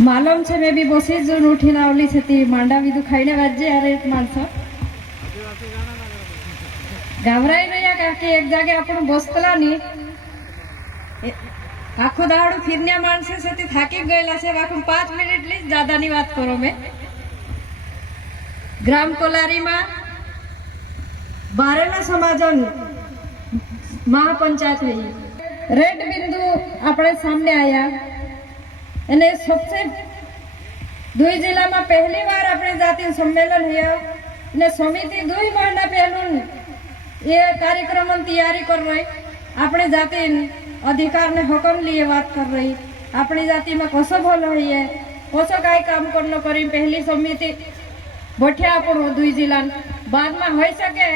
मालूम छे मैं भी बसी जो उठी ना आवली छे ती मांडा विदु खाईने वाजे अरे एक माणसो घबराई नहीं का कि एक जगह आपण बसतला नी आखो दाड़ो फिरने माणसे से ती थाकी गयेला छे बाकू 5 मिनिट ली ज्यादा नी बात करो मैं ग्राम कोलारी में बारेला समाजन महापंचायत हुई रेड बिंदु अपने सामने आया અને सबसे दुई जिला में पहली बार अपने जाति सम्मेलन है ने समिति 2 महीना पहलू ये कार्यक्रम तैयारी कर रही अपने जाति अधिकार ने हकम लिए बात कर रही अपनी जाति में कसो भल है कसो कई काम करनो करी पहली समिति बैठा अपन 2 जिला बाद में हो सके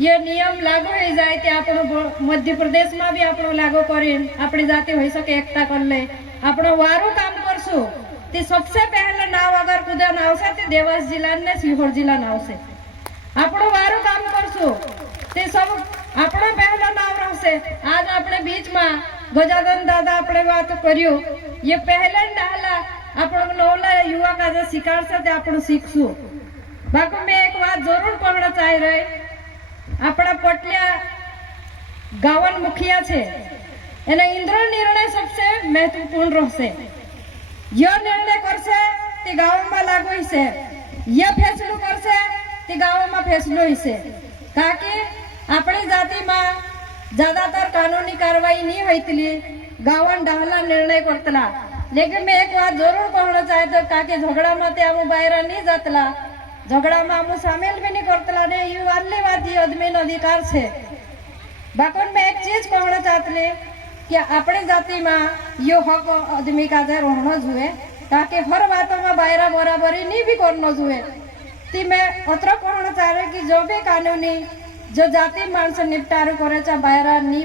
ये नियम लागू हो जाए तो आप मध्य प्रदेश में भी आप लागू करी अपनी जाति हो सके एकता कर ले આપણો વારું કામ કરશું તે सबसे પહેલા નાવ અગર કુદાન આવશે તે દેવાસ જિલ્લા ને સિહોર જિલ્લા ના આવશે આપણો વારું કામ કરશું તે सब આપણો પહેલો નાવ રહેશે આજ આપણે બીચ માં ગજાનંદ દાદા આપણે વાત કર્યો ये પહેલા ડાલા આપણો નવલા યુવા કાજે શીખાડશે તે આપણું શીખશું બાકી મેં એક વાત જરૂર કહણા ચાહી રહી આપણા પટલિયા ગાવન મુખિયા છે एने इंद्र निर्णय सबसे महत्वपूर्ण रहसे यो निर्णय करसे ते गांव में लागू हिसे ये फैसलो करसे ते गांव में फैसलो हिसे ताकि अपनी जाति में ज्यादातर कानूनी कार्रवाई नहीं होईतली गावन डाहला निर्णय करतला लेकिन मैं एक बात जरूर कहना चाहता ताकि झगड़ा में ते आमु बाहर नहीं जातला झगड़ा में आमु शामिल भी नहीं करतला ने ये वाली बात ये आदमी अधिकार छे बाकी मैं एक चीज कहना चाहतली कि अपनी जाति में यो हक आदमी का रहना जुए ताकि हर बातों में बायरा बराबरी नहीं भी करना जुए ती मैं अत्र कहना चाह रही कि जो भी कानूनी जो जाति मानस निपटारू करे चा बायरा नहीं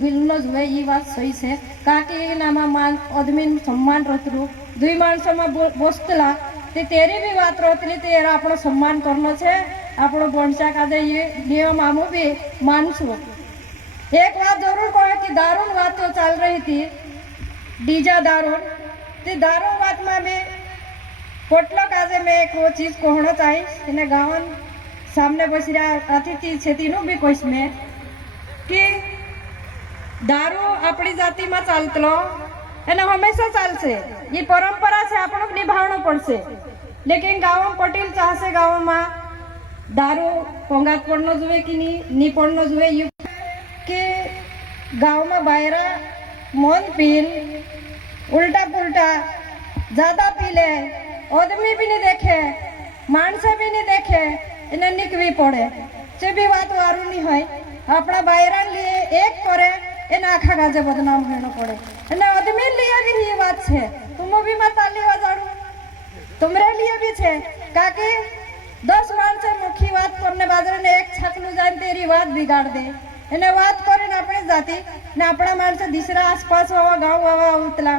बोलना जुए ये बात सही से ताकि नामा मान आदमी सम्मान रहतरू 2 माणसों में बसतला ते तेरी भी बात रहतली तेरा अपनो सम्मान करनो छे अपनो वंशा का ये नियम आमु भी मानसू एक बात जरूर कहे कि दारून बात तो चल रही थी डीजा दारून ते दारून बात में भी पोटलो काजे में एक वो चीज कहना चाहिए इन्हें गावन सामने बस रहा अतिथि छे तीनों भी कोई में कि दारू अपनी जाति में चालतलो एने हमेशा चालसे ये परंपरा से आपन निभावनो पड़से लेकिन गाँव पटेल चाहसे गाँव में दारू पोंगात पड़नो जुए कि नहीं पड़नो जुए कि गांव में बायरा मौन पीन उल्टा पुल्टा ज्यादा पी ले आदमी भी नहीं देखे मानसे भी नहीं देखे इन्हें निकवी पड़े से भी बात वारू नहीं है अपना बायरा लिए एक करे इन आखा गाजे बदनाम होना पड़े इन्हें आदमी लिए भी ये बात है तुम भी मत ताली बजाड़ू तुमरे लिए भी छे काके 10 मानसे मुखी बात करने बाजरे ने एक छकलू जान तेरी बात बिगाड़ दे એને વાત કરીને આપણી જાતિ ને આપણા માણસે દીસરા આસપાસ આવા ગાંવ આવા ઉતલા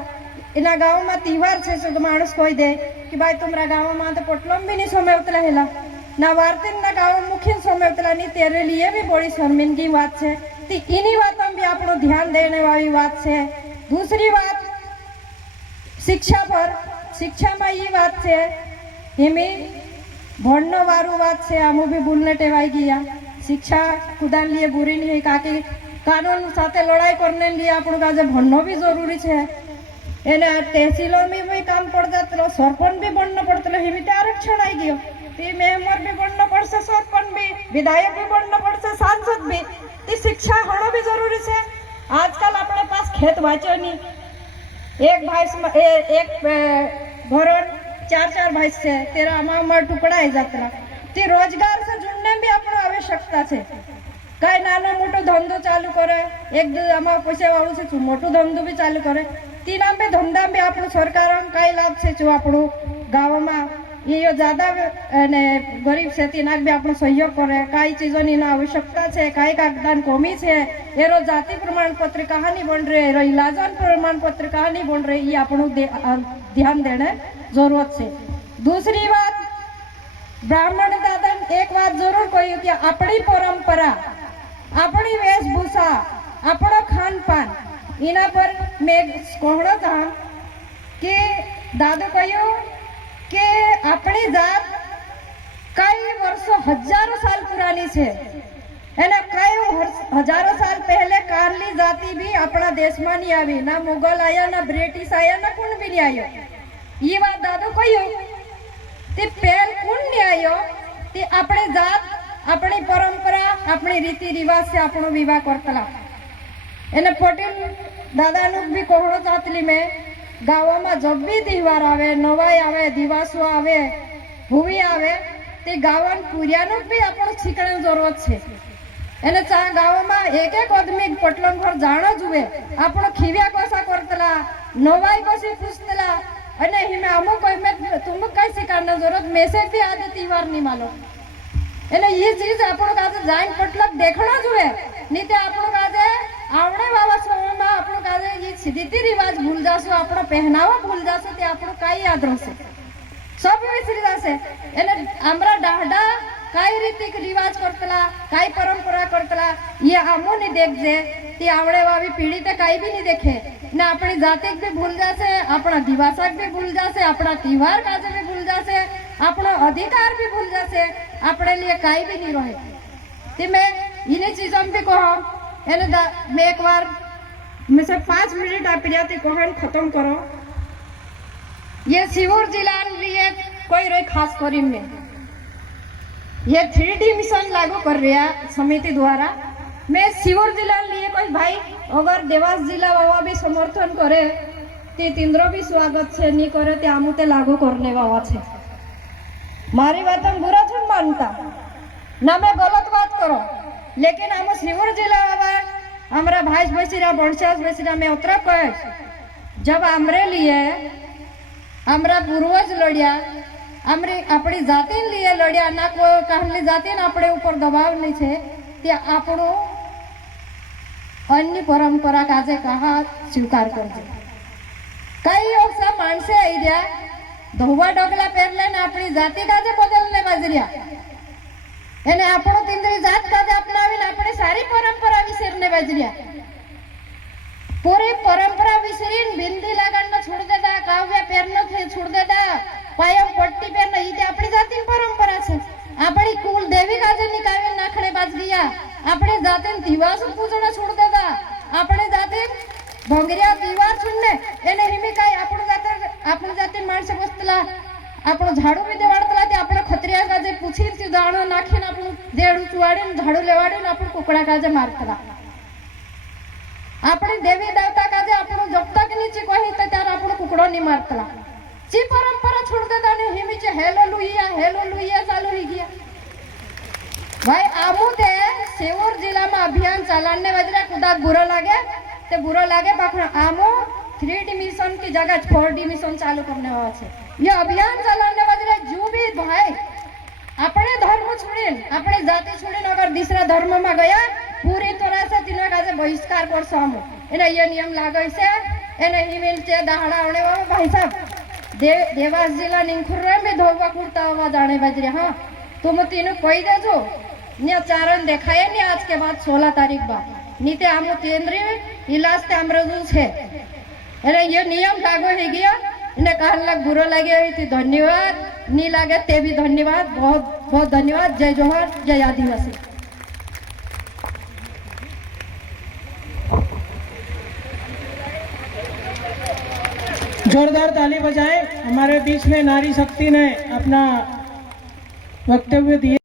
એના ગાંવમાં તહેવાર છે તો માણસ કહી દે કે ભાઈ તમારા ગાંવમાં તો પોટલોમ બી નહીં સોમેવતલા હેલા ના વાર્તિનના ગાંવ મુખ્ય સોમેવતલા ની તેરે લીએ બી બड़ी शर्मिंदगी बात છે ती इन्हीं बातों में આપણું ध्यान देने वाली बात है दूसरी बात शिक्षा पर शिक्षा में ये बात है हिमी भणनो वारू बात है आमु भी भूलने टेवाई गया शिक्षा खुदा लिए बुरी नहीं है काकि कानून साथे लड़ाई करने लिए आपण का भणनो भी जरूरी है एने तहसीलों में भी काम पड़ जाते सरपंच भी बनना पड़ता हिमित आरक्षण आई गयो ती मेंबर भी बनना पड़से सरपंच भी विधायक भी बनना पड़से सांसद भी ती शिक्षा होना भी जरूरी है आजकल अपने पास खेत वाँचो नहीं एक भाई एक भरण 4 भाई से तेरा अमामा टुकड़ा है जाता ते रोजगार से जुड़ने भी अपनी आवश्यकता है कई नानो मोटो धंधो चालू करे एक आमा पैसा वालू से मोटो धंधो भी चालू करे तीना में धंधा में आप सरकार कई लाभ से जो आप गाँव में ये ज्यादा ने गरीब से तीना भी आप सहयोग करे कई चीजों की आवश्यकता है कई कागदान कमी है एरो जाति प्रमाण पत्र कहानी बन रहे एरो इलाजन प्रमाण पत्र कहानी बन रही ये आप ध्यान देने जरूरत है दूसरी बात ब्राह्मण दादा एक बात जरूर कही कि अपनी परंपरा अपनी वेशभूषा अपनो खान पान इना पर मैं कहना चाह कि દાદુ કહ્યું કે આપણી જાત કઈ વર્ષો હજારો સાલ પુરાની છે અને કઈ હજારો સાલ પહેલે કારની જાતિ બી આપણા દેશમાં નહીં આવી, ના મુગલ આયા, ના બ્રિટિશ આયા, ના કોણ બી નહીં આવ્યો। એ વાત દાદુ કહ્યું તે પહેલ કોણ નહીં આવ્યો તે આપણી જાત, આપણી પરંપરા, આપણી રીતિ રિવાજ છે આપણો વિવાહ કરતલા। એને પટેલ દાદાનું બી કોહળો ચાતલી મેં ગાવામાં જબ બી તહેવાર આવે, નવાઈ આવે, દિવાસો આવે, હુવી આવે તે ગાવાનું પૂર્યાનું બી આપણો શીખવાની જરૂરત છે। એને ચા ગાવામાં એક એક આદમી પટલન ઘર જાણો જુએ આપણો ખીવ્યા કોસા કરતલા, નવાઈ કોસી પૂછતલા અને હિમે અમુક તુમ કઈ શીખવાની જરૂરત મેસેજ બી આજે તહેવાર નહીં માનો એને એ ચીજ આપણો કાજે જાઈન પટલક દેખણો જુએ નહીં તે આપણો કાજે આવડે વાવા સમયમાં આપણો કાજે એ રીતિ રિવાજ ભૂલ જાશો, આપણો પહેનાવો ભૂલ જાશો તે આપણો કાઈ યાદ રહેશે, સબ વિસરી જશે। એને આમરા ડાહડા કાઈ રીતિ રિવાજ કરતલા, કાઈ પરંપરા કરતલા એ આમો નહીં દેખજે તે આવડે વાવી પીઢી તે કાઈ બી નહીં દેખે ને આપણી જાતે બી ભૂલ જશે, આપણા દિવાસક બી ભૂલ જશે, આપણા તહેવાર કાજે બી ભૂલ જશે, આપણો અધિકાર બી ભૂલ જશે, આપણે लिए કાઈ બી નહીં રહે। તે મેં इन्हीं चीजों में કહો એને મેં એક વાર મેં से 5 मिनट आप ते कहन खत्म करो। ये सीहोर जिला लिए कोई रही खास करी में ये 3D मिशन लागू कर रहा समिति द्वारा। मैं सीहोर जिला लिए कोई भाई अगर देवास जिला वाला भी समर्थन करे ते तिंद्रो भी स्वागत है, नहीं करे ते आमु ते लागू करने वाला है। मारी बात हम बुरा छन मानता ना मैं गलत बात करो, लेकिन हम सीहोर जिला वाला हमारा भाई बसीरा बणसास बसीरा में उतरा कहे जब हमरे लिए हमारा पूर्वज लड़िया, हमारी अपनी जाति लिए लड़िया ना कोई कहली जाति ने अपने ऊपर दबाव नहीं है ते आपणो अन्य परंपरा काजे कहा स्वीकार करजे। कई ऐसा माणसे आई रहा धोवा डोगला पहरले ने अपनी जाति काजे बदलने बाजरिया એને આપણો તિંદરી જાત કાજે અપનાવીને આપણે સારી પરંપરા વિસરને બાજરિયા, પૂરી પરંપરા વિસરીને બિંદી લગાડને છોડ દેતા, કાવ્ય પહેરનો છોડ દેતા, પાયમ પટ્ટી પહેરને ઈ તે આપણી જાતિની પરંપરા છે। આપણી કુલ દેવી કાજે નિકાવી નાખણે બાજરિયા, આપણી જાતિને દિવાસ પૂજણા છોડ દેતા, આપણી જાતિ ભોંગરિયા દિવાર છોડને એને હિમી કાઈ આપણી જાતિની માણસે વસ્તલા આપણો ઝાડુ બી દેવાડતલા તે આપણો ખતરિયા કાજે પૂછી તે દાણો નાખીને આપણું દેડું ચુવાડીને ઝાડુ લેવાડીને આપણું કુકડા કાજે મારતલા। આપણી દેવી દેવતા કાજે આપણું જબ તક નીચે કોઈ તો ત્યારે આપણું કુકડો નહીં મારતલા। જે પરંપરા છોડ દેતા ને હિમીચે હેલો લુઈયા ચાલુ હી ગયા। ભાઈ આમુ તે સેવોર જિલ્લામાં અભિયાન ચાલાણને વજરા કુદાક બુરો લાગે પણ આમુ 3D मिशन की जगह 4D मिशन चालू करने वाला है। ये अभियान चलाने वाले जो भी भाई अपने धर्म छोड़ीन, अपने जाति छोड़ीन अगर दूसरा धर्म में गया पूरी तरह से तिना काजे बहिष्कार कर सामो एने ये नियम लागे से एने हिमेल चे दहाड़ा आने वाला भाई साहब देवास जिला निंखुर में धोवा कुर्ता हुआ जाने बजरे। हाँ तुम तीनों कोई दे जो ने चारण देखाए नहीं आज के बाद 16 तारीख बाद नीते आमो केंद्रीय इलाज ते अमरजू छे अरे ये नियम लागू हो गया इन्हें कहने लग बुरा लगे हुई धन्यवाद, नहीं लगे ते भी धन्यवाद, बहुत बहुत धन्यवाद। जय जोहर, जय आदिवासी। जोरदार ताली बजाएं। हमारे बीच में नारी शक्ति ने अपना वक्तव्य दिए।